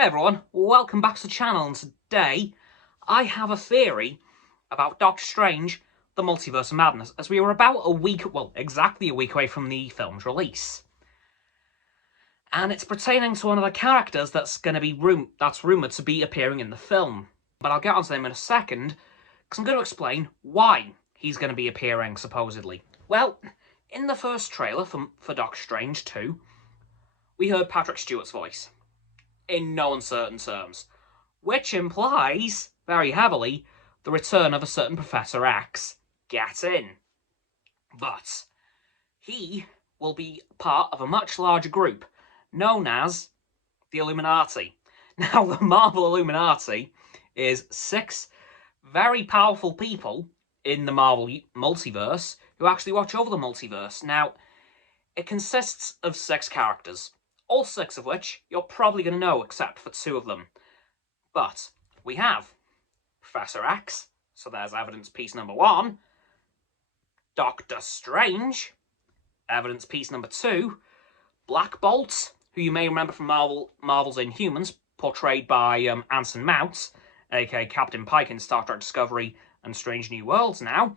Hey everyone, welcome back to the channel, and today I have a theory about Doctor Strange, the Multiverse of Madness, as we were about exactly a week away from the film's release. And it's pertaining to one of the characters that's going to be rumoured to be appearing in the film. But I'll get onto him in a second, because I'm going to explain why he's going to be appearing, supposedly. Well, in the first trailer for Doctor Strange 2, we heard Patrick Stewart's voice. In no uncertain terms, which implies, very heavily, the return of a certain Professor X. Get in. But he will be part of a much larger group, known as the Illuminati. Now, the Marvel Illuminati is 6 very powerful people in the Marvel multiverse who actually watch over the multiverse. Now, it consists of 6 characters. All 6 of which you're probably going to know, except for 2 of them. But we have Professor X, so there's evidence piece number 1. Doctor Strange, evidence piece number 2. Black Bolt, who you may remember from Marvel's Inhumans, portrayed by Anson Mount, aka Captain Pike in Star Trek Discovery and Strange New Worlds now.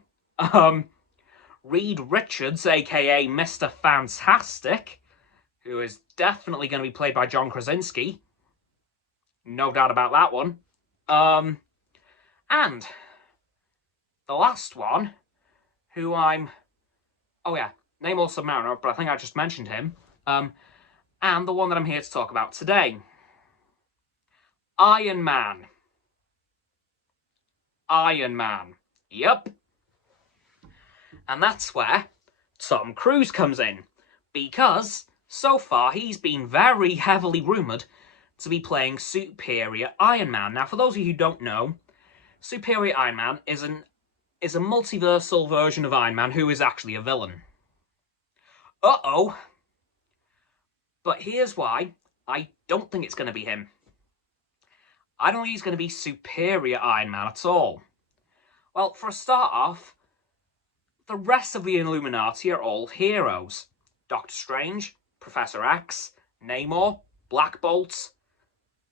Reed Richards, aka Mr. Fantastic, who is definitely going to be played by John Krasinski. No doubt about that one. And the last one, who I'm... Oh yeah, Namor Submariner, but I think I just mentioned him. And the one that I'm here to talk about today. Iron Man. Iron Man. Yep. And that's where Tom Cruise comes in. Because so far, he's been very heavily rumoured to be playing Superior Iron Man. Now, for those of you who don't know, Superior Iron Man is a multiversal version of Iron Man who is actually a villain. Uh-oh. But here's why I don't think it's going to be him. I don't think he's going to be Superior Iron Man at all. Well, for a start off, the rest of the Illuminati are all heroes. Doctor Strange, Professor X, Namor, Black Bolt,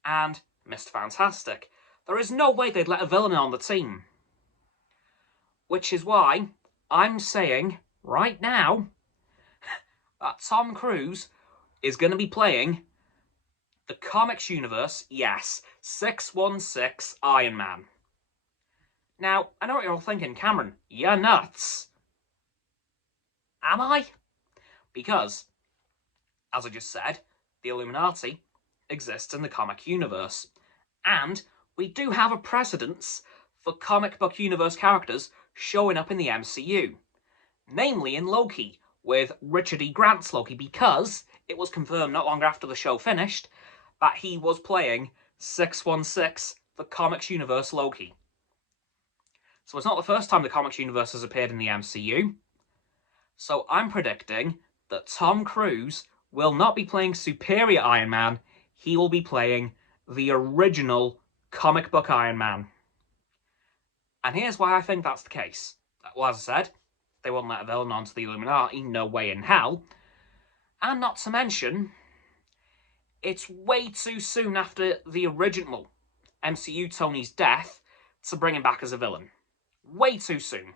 and Mr. Fantastic. There is no way they'd let a villain on the team. Which is why I'm saying, right now, that Tom Cruise is going to be playing the comics universe, yes, 616 Iron Man. Now, I know what you're all thinking, Cameron, you're nuts. Am I? Because, as I just said, the Illuminati exists in the comic universe. And we do have a precedence for comic book universe characters showing up in the MCU. Namely in Loki, with Richard E. Grant's Loki, because it was confirmed not long after the show finished that he was playing 616, the comics universe Loki. So it's not the first time the comics universe has appeared in the MCU. So I'm predicting that Tom Cruise will not be playing Superior Iron Man, he will be playing the original comic book Iron Man. And here's why I think that's the case. Well, as I said, they won't let a villain onto the Illuminati, no way in hell. And not to mention, it's way too soon after the original MCU Tony's death to bring him back as a villain. Way too soon.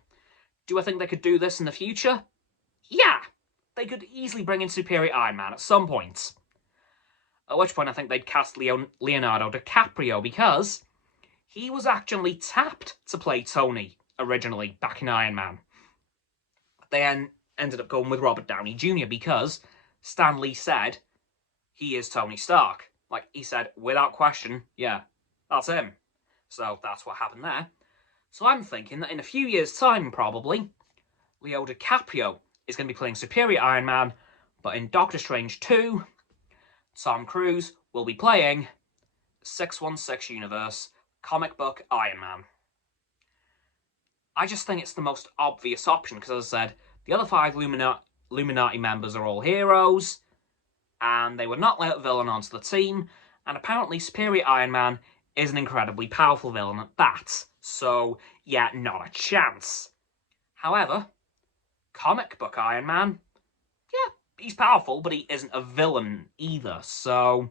Do I think they could do this in the future? Yeah! They could easily bring in Superior Iron Man at some point. At which point I think they'd cast Leonardo DiCaprio, because he was actually tapped to play Tony originally back in Iron Man. They then ended up going with Robert Downey Jr. because Stan Lee said he is Tony Stark. Like, he said, without question, yeah, that's him. So that's what happened there. So I'm thinking that in a few years' time, probably, Leo DiCaprio is going to be playing Superior Iron Man, but in Doctor Strange 2, Tom Cruise will be playing 616 Universe comic book Iron Man. I just think it's the most obvious option, because as I said, the other 5 Illuminati members are all heroes, and they would not let a villain onto the team, and apparently Superior Iron Man is an incredibly powerful villain at that. So, yeah, not a chance. However, comic book Iron Man, yeah, he's powerful, but he isn't a villain either, so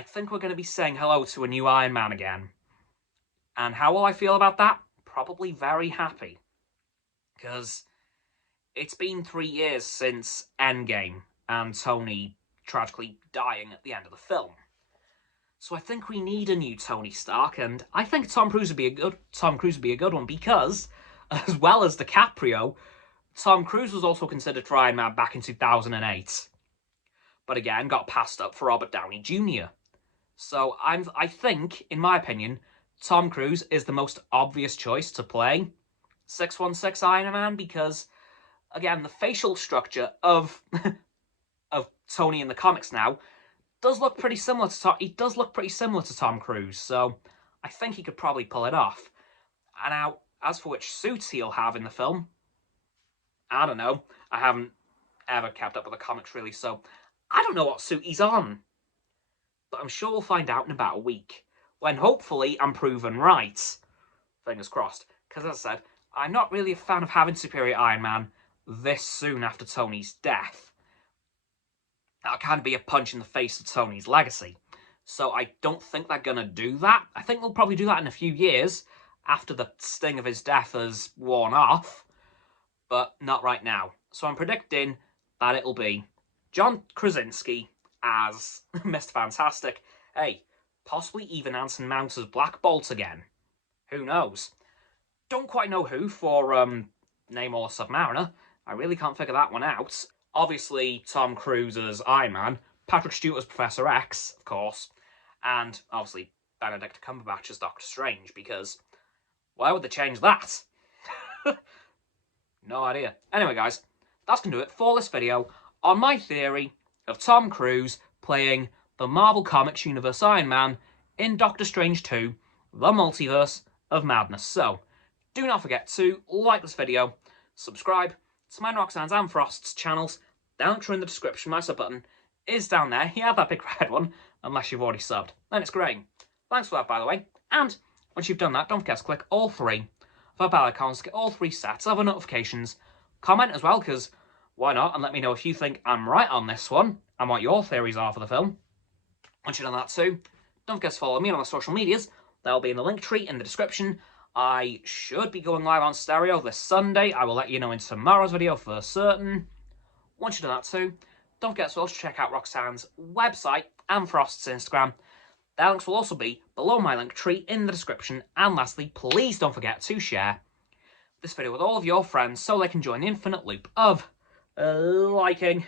I think we're going to be saying hello to a new Iron Man again. And how will I feel about that? Probably very happy. Because it's been 3 years since Endgame and Tony tragically dying at the end of the film. So I think we need a new Tony Stark, and I think Tom Cruise would be a good one because, as well as DiCaprio, Tom Cruise was also considered for Iron Man back in 2008. But again, got passed up for Robert Downey Jr. So I think, in my opinion, Tom Cruise is the most obvious choice to play 616 Iron Man because, again, the facial structure of Tony in the comics now does look pretty similar to Tom Cruise, so I think he could probably pull it off. And now, as for which suits he'll have in the film, I don't know. I haven't ever kept up with the comics really, so I don't know what suit he's on. But I'm sure we'll find out in about a week, when hopefully I'm proven right. Fingers crossed. Because as I said, I'm not really a fan of having Superior Iron Man this soon after Tony's death. That can be a punch in the face of Tony's legacy. So I don't think they're going to do that. I think they'll probably do that in a few years, after the sting of his death has worn off. But not right now. So I'm predicting that it'll be John Krasinski as Mr. Fantastic. Hey, possibly even Anson Mount as Black Bolt again. Who knows? Don't quite know who for Namor Submariner. I really can't figure that one out. Obviously, Tom Cruise as Iron Man, Patrick Stewart as Professor X, of course, and obviously Benedict Cumberbatch as Doctor Strange, because why would they change that? No idea. Anyway, guys, that's going to do it for this video on my theory of Tom Cruise playing the Marvel Comics Universe Iron Man in Doctor Strange 2, The Multiverse of Madness. So, do not forget to like this video, subscribe to mine, Roxanne's and Frost's channels. The link in the description, my sub button is down there. You have that big red one, unless you've already subbed. Then it's great. Thanks for that, by the way. And once you've done that, don't forget to click all 3 of our bell icons to get all 3 sets of our notifications. Comment as well, because why not? And let me know if you think I'm right on this one and what your theories are for the film. Once you've done that too, don't forget to follow me on my social medias. They'll be in the link tree in the description. I should be going live on stereo this Sunday. I will let you know in tomorrow's video for certain. Once you've done that too, don't forget to also check out Roxanne's website and Frost's Instagram. Their links will also be below my link tree in the description. And lastly, please don't forget to share this video with all of your friends so they can join the infinite loop of liking,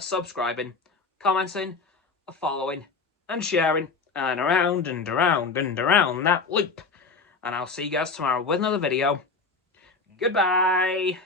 subscribing, commenting, following, and sharing, and around and around and around that loop. And I'll see you guys tomorrow with another video. Goodbye!